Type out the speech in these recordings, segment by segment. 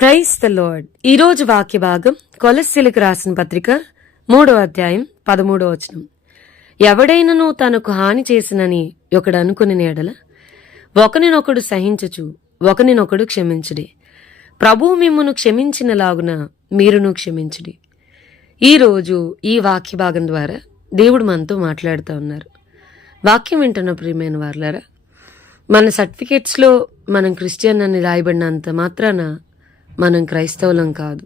Praise the lord. ఈరోజు వాక్య భాగం కొలస్సీలకు రాసిన పత్రిక 3వ అధ్యాయం 13వ వచనం. ఎవడైనను తనకు హాని చేసినని ఒకడు అనుకుని ఎడల ఒకనినొకడు సహించుచు ఒకనినొకడు క్షమించుడి. ప్రభువు మిమ్మును క్షమించినలాగున మీరును క్షమించుడి. ఈరోజు ఈ వాక్య భాగం ద్వారా దేవుడు మనతో మాట్లాడుతూ ఉన్నారు. వాక్యం వింటున్న ప్రియమైన వారులారా, మన సర్టిఫికేట్స్లో మనం క్రిస్టియన్ అని రాయబడినంత మాత్రాన మనం క్రైస్తవులం కాదు.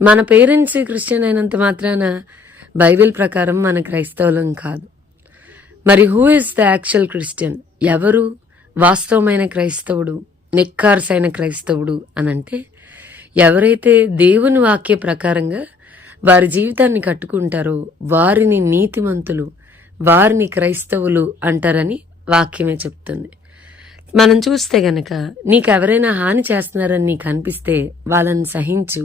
మన పేరెంట్స్ క్రిస్టియన్ అయినంత మాత్రాన బైబిల్ ప్రకారం మన క్రైస్తవులం కాదు. మరి who is the actual Christian? ఎవరు వాస్తవమైన క్రైస్తవుడు, నిక్కార్సైన క్రైస్తవుడు అనంటే ఎవరైతే దేవుని వాక్య ప్రకారంగా వారి జీవితాన్ని కట్టుకుంటారో వారిని నీతిమంతులు, వారిని క్రైస్తవులు అంటారని వాక్యమే చెప్తుంది. మనం చూస్తే గనక నీకెవరైనా హాని చేస్తున్నారని నీకు అనిపిస్తే వాళ్ళని సహించు,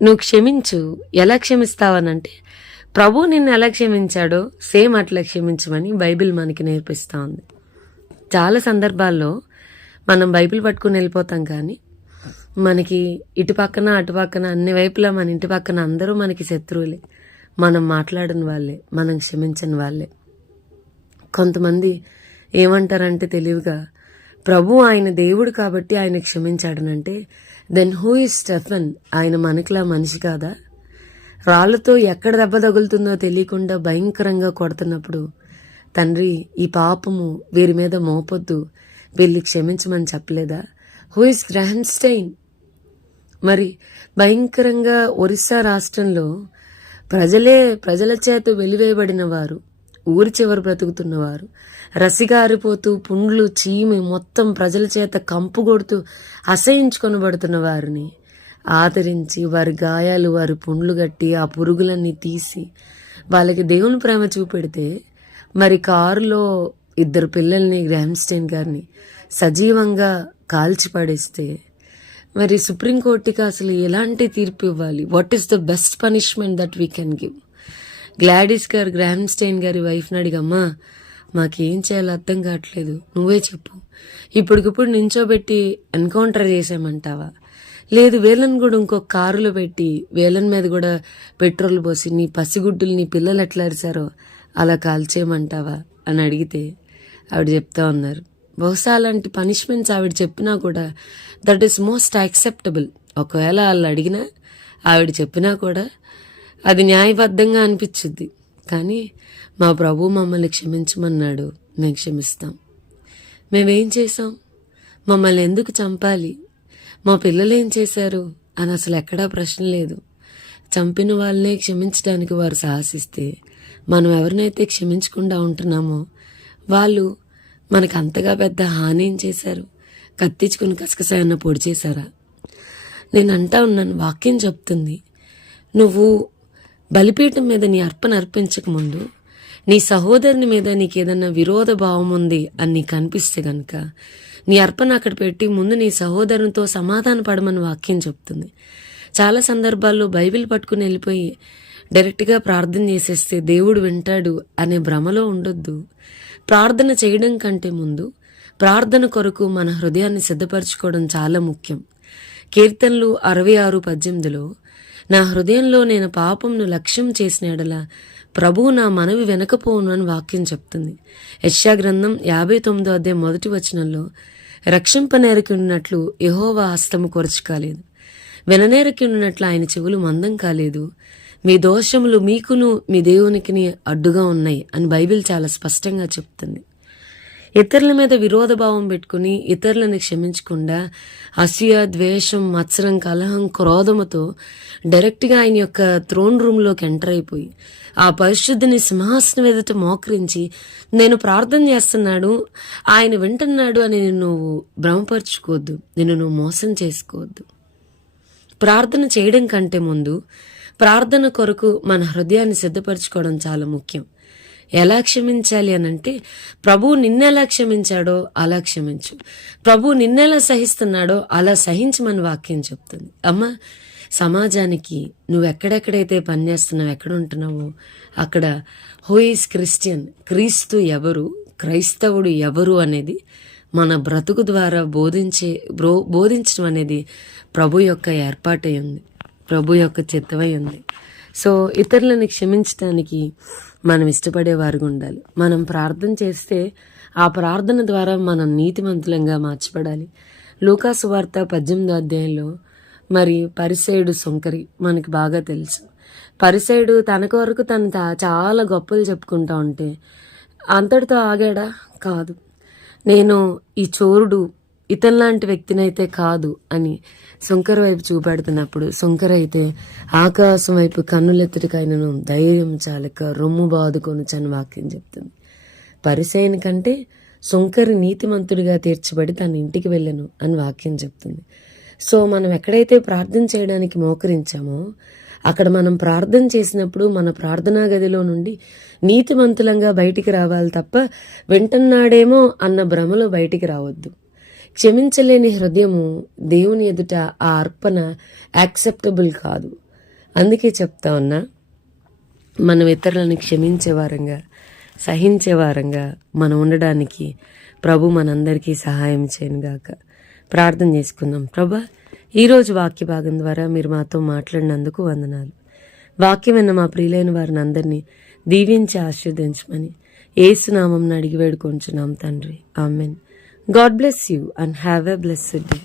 నువ్వు క్షమించు. ఎలా క్షమిస్తావనంటే ప్రభు నిన్ను ఎలా క్షమించాడో సేమ్ అట్లా క్షమించమని బైబిల్ మనకి నేర్పిస్తూ ఉంది. చాలా సందర్భాల్లో మనం బైబిల్ పట్టుకుని వెళ్ళిపోతాం, కానీ మనకి ఇటు పక్కన అటు పక్కన అన్ని వైపులా మన ఇంటి పక్కన అందరూ మనకి శత్రువులే. మనం మాట్లాడని వాళ్ళే, మనం క్షమించని వాళ్ళే. కొంతమంది ఏమంటారంటే తెలివిగా, ప్రభు ఆయన దేవుడు కాబట్టి ఆయన క్షమించాడనంటే దెన్ హూ ఇస్ స్టెఫెన్? ఆయన మనకిలా మనిషి కాదా? రాళ్లతో ఎక్కడ దెబ్బ తగులుతుందో తెలియకుండా భయంకరంగా కొడుతున్నప్పుడు తండ్రి ఈ పాపము వీరి మీద మోపొద్దు, వీళ్ళని క్షమించమని చెప్పలేదా? Who is Graham Staines? మరి భయంకరంగా ఒరిస్సా రాష్ట్రంలో ప్రజల చేత వెలివేయబడిన వారు, ఊరి చివరి బ్రతుకుతున్నవారు, రసిగారిపోతూ పుండ్లు చీమి మొత్తం ప్రజల చేత కంపు కొడుతూ అసహించుకొనబడుతున్న వారిని ఆదరించి వారి గాయాలు, వారి పుండ్లు గట్టి ఆ పురుగులన్నీ తీసి వాళ్ళకి దేవుని ప్రేమ చూపెడితే, మరి కారులో 2 పిల్లల్ని గ్రామ్స్టైన్ గారిని సజీవంగా కాల్చి పడేస్తే మరి సుప్రీంకోర్టుకి అసలు ఎలాంటి తీర్పు ఇవ్వాలి? What is the best punishment that we can give? Gladys గారు గ్రామ్స్టైన్ గారి వైఫ్ని అడిగమ్మా, మాకేం చేయాలో అర్థం కావట్లేదు, నువ్వే చెప్పు. ఇప్పటికిప్పుడు నించోబెట్టి ఎన్కౌంటర్ చేసామంటావా? లేదు వీళ్ళని కూడా ఇంకొక కారులో పెట్టి వీళ్ళని మీద కూడా పెట్రోల్ పోసి నీ పసిగుడ్డులు నీ పిల్లలు ఎట్లా అరిచారో అలా కాల్చేయమంటావా అని అడిగితే ఆవిడ చెప్తా ఉన్నారు, బహుశా అలాంటి పనిష్మెంట్స్ ఆవిడ చెప్పినా కూడా దట్ ఈస్ మోస్ట్ యాక్సెప్టబుల్. ఒకవేళ వాళ్ళు అడిగినా ఆవిడ చెప్పినా కూడా అది న్యాయబద్ధంగా అనిపించుద్ది. కానీ మా ప్రభు మమ్మల్ని క్షమించమన్నాడు, మేము క్షమిస్తాం. మేమేం చేసాం? మమ్మల్ని ఎందుకు చంపాలి? మా పిల్లలు ఏం చేశారు అని అసలు ఎక్కడా ప్రశ్న లేదు. చంపిన వాళ్ళనే క్షమించడానికి వారు సాహసిస్తే మనం ఎవరినైతే క్షమించకుండా ఉంటున్నామో వాళ్ళు మనకు అంతగా పెద్ద హాని ఏం చేశారు? కత్తించుకుని కసకసాయన్న పొడి చేశారా? నేను అంటా ఉన్నాను, వాక్యం చెప్తుంది, నువ్వు బలిపీఠం మీద నీ అర్పణ అర్పించకముందు నీ సహోదరుని మీద నీకేదన్నా విరోధ భావం ఉంది అని నీకు అనిపిస్తే గనక నీ అర్పణ అక్కడ పెట్టి ముందు నీ సహోదరునితో సమాధాన పడమని వాక్యం చెప్తుంది. చాలా సందర్భాల్లో బైబిల్ పట్టుకుని వెళ్ళిపోయి డైరెక్ట్గా ప్రార్థన చేసేస్తే దేవుడు వింటాడు అనే భ్రమలో ఉండొద్దు. ప్రార్థన చేయడం కంటే ముందు ప్రార్థన కొరకు మన హృదయాన్ని సిద్ధపరచుకోవడం చాలా ముఖ్యం. కీర్తనలు 66:18లో నా హృదయంలో నేను పాపంను లక్ష్యం చేసిన ఎడల ప్రభువు నా మనవి వెనకపోను అని వాక్యం చెప్తుంది. యెషయా గ్రంథం 59:1 రక్షింపనేరకి ఉన్నట్లు యెహోవా హస్తము కొరచు కాలేదు, విననేరకి ఉన్నట్లు ఆయన చెవులు మందం కాలేదు, మీ దోషములు మీకును మీ దేవునికిని అడ్డుగా ఉన్నాయి అని బైబిల్ చాలా స్పష్టంగా చెప్తుంది. ఇతరుల మీద విరోధభావం పెట్టుకుని ఇతరులను క్షమించకుండా అసూయ, ద్వేషం, మత్సరం, కలహం, క్రోధముతో డైరెక్ట్గా ఆయన యొక్క థ్రోన్ రూమ్లోకి ఎంటర్ అయిపోయి ఆ పరిశుద్ధిని సింహాసనం ఎదుట మోకరించి నేను ప్రార్థన చేస్తున్నాడు, ఆయన వింటున్నాడు అని నువ్వు భ్రమపరచుకోవద్దు, నిన్ను నువ్వు మోసం చేసుకోవద్దు. ప్రార్థన చేయడం కంటే ముందు ప్రార్థన కొరకు మన హృదయాన్ని సిద్ధపరచుకోవడం చాలా ముఖ్యం. ఎలా క్షమించాలి అనంటే ప్రభువు నిన్నెలా క్షమించాడో అలా క్షమించు, ప్రభువు నిన్నెలా సహిస్తున్నాడో అలా సహించమని వాక్యం చెప్తుంది. అమ్మ, సమాజానికి నువ్వు ఎక్కడెక్కడైతే పనిచేస్తున్నావు, ఎక్కడ ఉంటున్నావో అక్కడ హూ ఈజ్ క్రిస్టియన్, క్రీస్తు ఎవరు, క్రైస్తవుడు ఎవరు అనేది మన బ్రతుకు ద్వారా బోధించడం అనేది ప్రభు యొక్క ఏర్పాటై ఉంది, ప్రభు యొక్క చిత్తమై ఉంది. సో ఇతరులను క్షమించడానికి మనం ఇష్టపడేవారుగా ఉండాలి. మనం ప్రార్థన చేస్తే ఆ ప్రార్థన ద్వారా మనం నీతిమంతులంగా మార్చబడాలి. లూకాసు వార్త 18వ అధ్యాయంలో మరి పరిసయ్యుడు సుంకరి మనకి బాగా తెలుసు. పరిసయ్యుడు తన కొరకు తను చాలా గొప్పలు చెప్పుకుంటా ఉంటే అంతటితో ఆగాడా? కాదు. నేను ఈ చోరుడు ఇతనిలాంటి వ్యక్తినైతే కాదు అని సుంకర వైపు చూపెడుతున్నప్పుడు సుంకర అయితే ఆకాశం వైపు కన్నులెత్తుటికైనను ధైర్యం చాలక రొమ్ము బాదుకొనుచని వాక్యం చెప్తుంది. పరిసయ్యుని కంటే సుంకరి నీతిమంతుడిగా తీర్చబడి తన ఇంటికి వెళ్ళను అని వాక్యం చెప్తుంది. సో మనం ఎక్కడైతే ప్రార్థన చేయడానికి మోకరించామో అక్కడ మనం ప్రార్థన చేసినప్పుడు మన ప్రార్థనా గదిలో నుండి నీతిమంతులంగా బయటికి రావాలి తప్ప వింటున్నాడేమో అన్న భ్రమలో బయటికి రావద్దు. క్షమించలేని హృదయము దేవుని ఎదుట ఆ అర్పణ యాక్సెప్టబుల్ కాదు. అందుకే చెప్తా ఉన్నా, మనం ఇతరులను క్షమించేవారంగా సహించేవారంగా మనం ఉండడానికి ప్రభు మనందరికీ సహాయం చేయనుగాక. ప్రార్థన చేసుకుందాం. ప్రభా, ఈరోజు వాక్య భాగం ద్వారా మీరు మాతో మాట్లాడినందుకు వందనాలు. వాక్యం విన్న మా ప్రియులైన వారిని అందరినీ దీవించి ఆశీర్వదించమని యేసునామం అడిగి వేడుకొంచున్నాం తండ్రి. Amen. God bless you and have a blessed day.